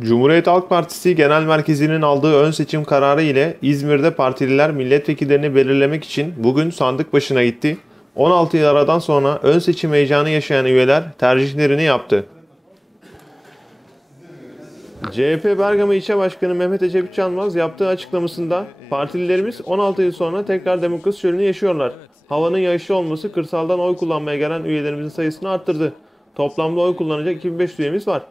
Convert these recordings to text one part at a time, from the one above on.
Cumhuriyet Halk Partisi Genel Merkezi'nin aldığı ön seçim kararı ile İzmir'de partililer milletvekillerini belirlemek için bugün sandık başına gitti. 16 yıl aradan sonra ön seçim heyecanı yaşayan üyeler tercihlerini yaptı. CHP Bergama İlçe Başkanı Mehmet Ecevit Canmaz yaptığı açıklamasında partililerimiz 16 yıl sonra tekrar demokrasi çölünü yaşıyorlar. Havanın yağışlı olması kırsaldan oy kullanmaya gelen üyelerimizin sayısını arttırdı. Toplamda oy kullanacak 2500 üyemiz var.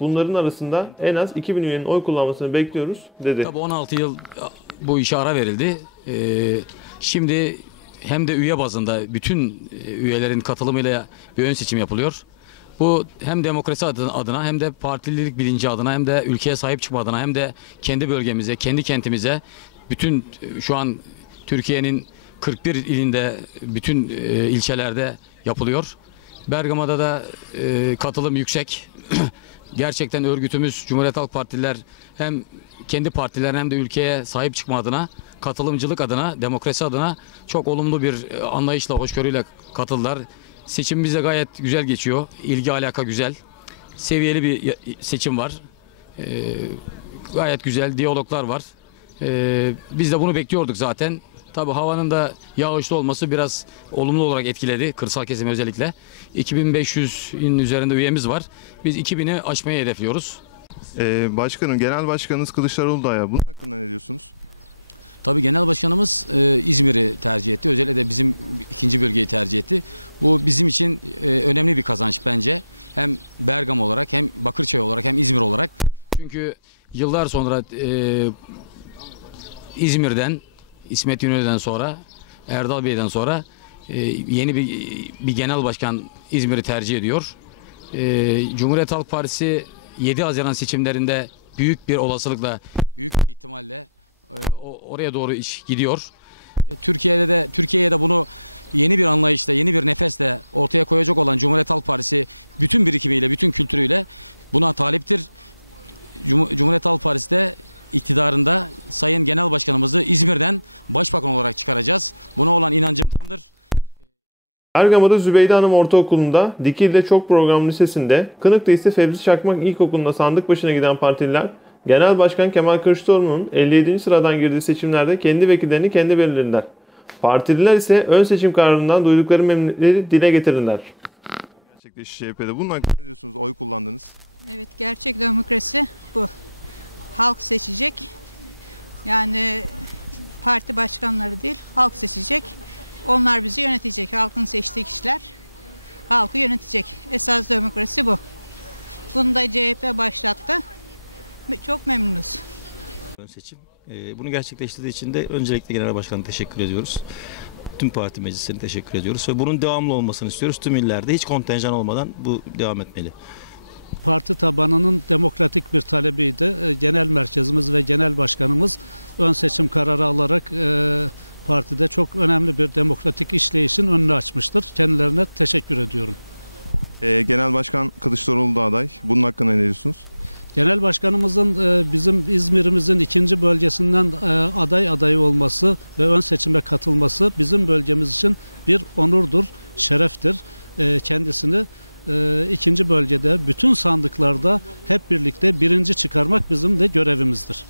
Bunların arasında en az 2000 üyenin oy kullanmasını bekliyoruz dedi. Tabii 16 yıl bu işe ara verildi. Ee, şimdi hem de üye bazında bütün e, üyelerin katılımıyla bir ön seçim yapılıyor. Bu hem demokrasi adına, hem de partililik bilinci adına hem de ülkeye sahip çıkma adına hem de kendi bölgemize, kendi kentimize bütün e, şu an Türkiye'nin 41 ilinde bütün e, ilçelerde yapılıyor. Bergama'da da e, katılım yüksek. Gerçekten örgütümüz Cumhuriyet Halk Partililer hem kendi partiler hem de ülkeye sahip çıkma adına, katılımcılık adına, demokrasi adına çok olumlu bir anlayışla, hoşgörüyle katıldılar. Seçimimiz de gayet güzel geçiyor. İlgi alaka güzel. Seviyeli bir seçim var. E, gayet güzel diyaloglar var. E, biz de bunu bekliyorduk zaten. Tabi havanın da yağışlı olması biraz olumlu olarak etkiledi kırsal kesim özellikle. 2500'ün üzerinde üyemiz var. Biz 2000'i aşmayı hedefliyoruz. Ee, başkanım, genel başkanınız Kılıçdaroğlu da ya. Bunun hakkında ne diyorsunuz? Tabii genel başkanımız e, İzmir'i tercih etti. Özellikle de bizim ikinci bölgeyi tercih etti. Bu bizim için e, önemli bir kazanç bence. Hem Bergama olarak hem Bakırçay olarak hem İzmir olarak. Çünkü yıllar sonra e, İzmir'den İsmet İnönü'den sonra Erdal Bey'den sonra e, yeni bir bir genel başkan İzmir'i tercih ediyor. E, Cumhuriyet Halk Partisi 7 Haziran seçimlerinde büyük bir olasılıkla, büyük bir ihtimalle oraya doğru iş gidiyor. E, Türkiye'de de Türkiye'ye de bunu yeni bir anlayışla, yeni bir nefesle ortaya koyacak olan Cumhuriyet Halk Partisi bütün birikimiyle, bütün kültürüyle buna taliptir. Cum- Cumhuriyet Halk Partisi de iktidarında Sayın Genel Başkanımızı İzmir'den başbakan olarak çıkaracağız. Buna olan inancım tamdır. Bergama'da Zübeyde Hanım Ortaokulu'nda, Dikil'de Çok Program Lisesi'nde, Kınık'ta ise Fevzi Çakmak İlkokulu'nda sandık başına giden partililer, Genel Başkan Kemal Kılıçdaroğlu'nun 57. sıradan girdiği seçimlerde kendi vekillerini kendi belirlediler. Partililer ise ön seçim kararından duydukları memnuniyeti dile getirdiler. Gerçekleşti CHP'de. Bunun hakkında ne diyorsunuz? Oy kullandınız. Evet gerçek demokrasi bu. Halk seçecek. Yani parti başkanları değil halk seçecek. Onlar bizi yönetecek. Halkın seçtiği kişiler halkı yönetecek. Esas demokrasi bu. Bunu da CHP başlattı. Çok memnunuz. ön seçim. Ee, Bunu gerçekleştirdiği için de öncelikle Genel Başkan'a teşekkür ediyoruz. Tüm parti meclislerine teşekkür ediyoruz ve bunun devamlı olmasını istiyoruz. Tüm illerde hiç kontenjan olmadan bu devam etmeli. parti tabanının demokratik bir talebiydi. E, Genel merkezimiz ve genel başkanımız ön seçim kararı alarak e, partide çok önemli bir demokratik işleyişin önünü açmıştır. Kendilerine teşekkür ediyorum. Genel başkan Kılıçdaroğlu da aday. Bunun hakkında ne diyorsunuz? Genel başkanımızın e, bizim İzmir'imizin ikinci bölgesinden e, aday adayı olması ve ön seçime katılması bizim bölgemiz için bir onurdur, şereftir. E, Kendisini ikinci bölgede bütün sandıklarda hep birlikte birinci çıkarmak bizim de görevimizdir.